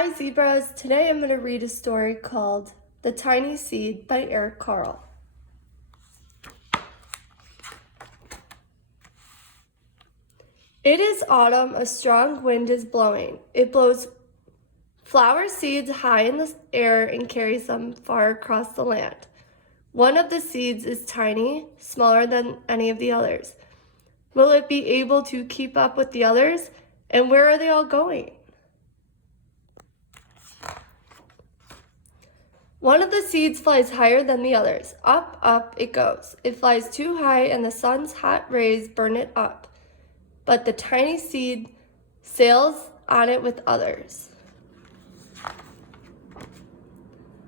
Hi Zebras, today I'm going to read a story called The Tiny Seed by Eric Carle. It is autumn, a strong wind is blowing. It blows flower seeds high in the air and carries them far across the land. One of the seeds is tiny, smaller than any of the others. Will it be able to keep up with the others? And where are they all going? One of the seeds flies higher than the others. Up, up it goes. It flies too high and the sun's hot rays burn it up. But the tiny seed sails on it with others.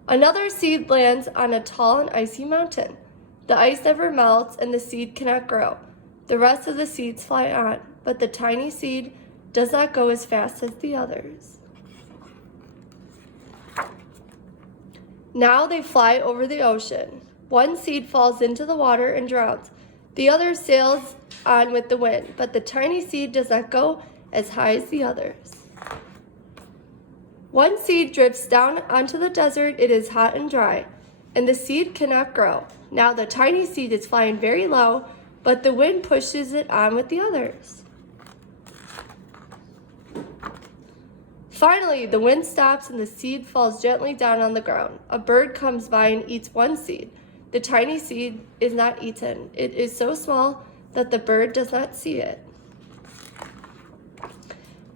Another seed lands on a tall and icy mountain. The ice never melts and the seed cannot grow. The rest of the seeds fly on, but the tiny seed does not go as fast as the others. Now they fly over the ocean. One seed falls into the water and drowns. The other sails on with the wind, but the tiny seed does not go as high as the others. One seed drifts down onto the desert. It is hot and dry, and the seed cannot grow. Now the tiny seed is flying very low, but the wind pushes it on with the others. Finally, the wind stops and the seed falls gently down on the ground. A bird comes by and eats one seed. The tiny seed is not eaten. It is so small that the bird does not see it.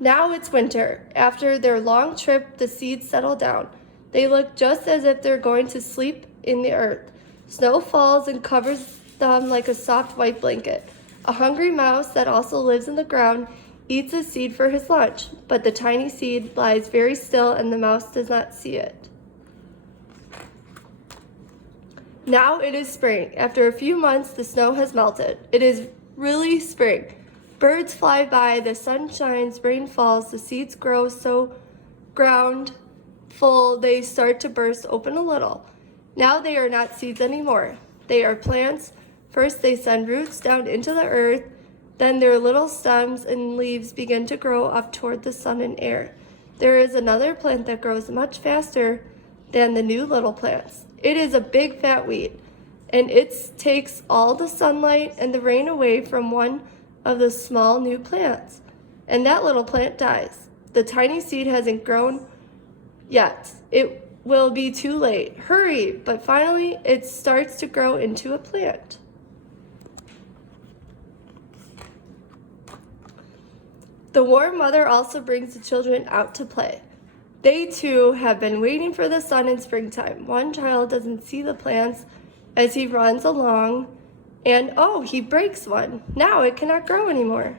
Now it's winter. After their long trip, the seeds settle down. They look just as if they're going to sleep in the earth. Snow falls and covers them like a soft white blanket. A hungry mouse that also lives in the ground eats a seed for his lunch, but the tiny seed lies very still and the mouse does not see it. Now it is spring. After a few months, the snow has melted. It is really spring. Birds fly by, the sun shines, rain falls, the seeds grow so ground full they start to burst open a little. Now they are not seeds anymore. They are plants. First they send roots down into the earth, then their little stems and leaves begin to grow up toward the sun and air. There is another plant that grows much faster than the new little plants. It is a big fat weed, and it takes all the sunlight and the rain away from one of the small new plants, and that little plant dies. The tiny seed hasn't grown yet. It will be too late. Hurry! But finally, it starts to grow into a plant. The warm mother also brings the children out to play. They too have been waiting for the sun in springtime. One child doesn't see the plants as he runs along, and oh, he breaks one. Now it cannot grow anymore.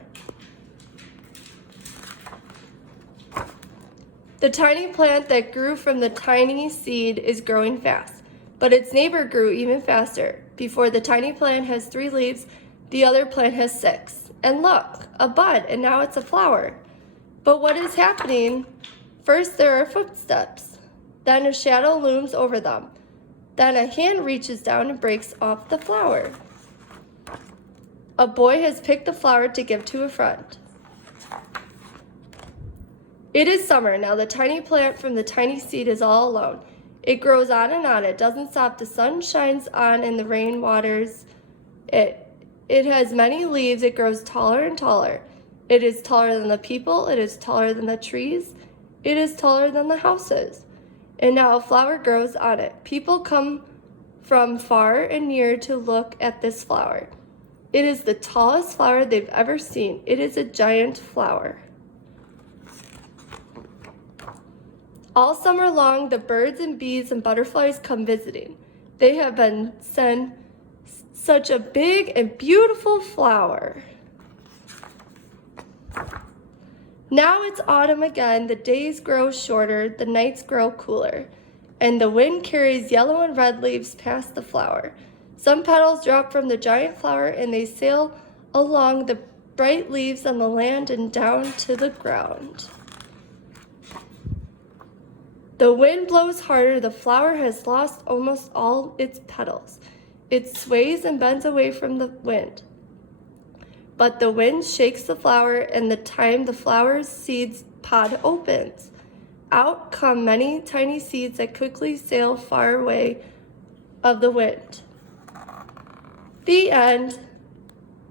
The tiny plant that grew from the tiny seed is growing fast, but its neighbor grew even faster. Before the tiny plant has 3 leaves, the other plant has 6. And look, a bud, and now it's a flower. But what is happening? First there are footsteps. Then a shadow looms over them. Then a hand reaches down and breaks off the flower. A boy has picked the flower to give to a friend. It is summer. Now the tiny plant from the tiny seed is all alone. It grows on and on. It doesn't stop. The sun shines on and the rain waters it. It has many leaves. It grows taller and taller. It is taller than the people. It is taller than the trees. It is taller than the houses. And now a flower grows on it. People come from far and near to look at this flower. It is the tallest flower they've ever seen. It is a giant flower. All summer long, the birds and bees and butterflies come visiting. They have been sent such a big and beautiful flower. Now it's autumn again. The days grow shorter, the nights grow cooler, and the wind carries yellow and red leaves past the flower. Some petals drop from the giant flower and they sail along the bright leaves on the land and down to the ground. The wind blows harder. The flower has lost almost all its petals. It sways and bends away from the wind. But the wind shakes the flower, and the time the flower's seeds pod opens. Out come many tiny seeds that quickly sail far away of the wind. The end.